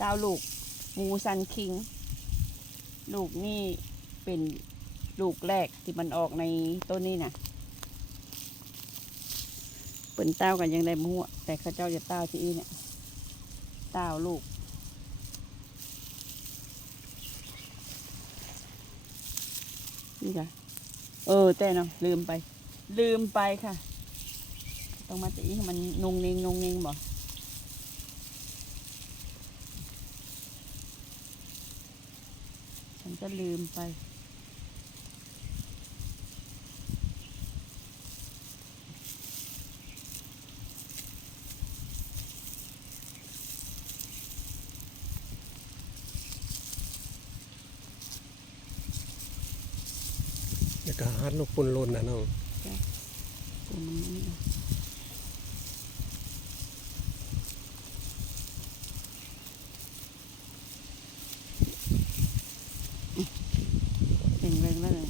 ดาวลูกมูซันคิงลูกนี่เป็นลูกแรกที่มันออกในต้นนี้นะเปิ่นเต้ากันยังได้มั่วแต่ข้าเจ้าจะเต้าที่อีเนี่ยเต้าลูกนี่ค่ะแต่เนาะลืมไปค่ะต้องมาจะอีให้มันนงเนงบอกฉันจะลืมไปแล้วก็ฮัดลูกปุ่นลนนะน้องตัวมันนี่แข็งแรงแล้วเลย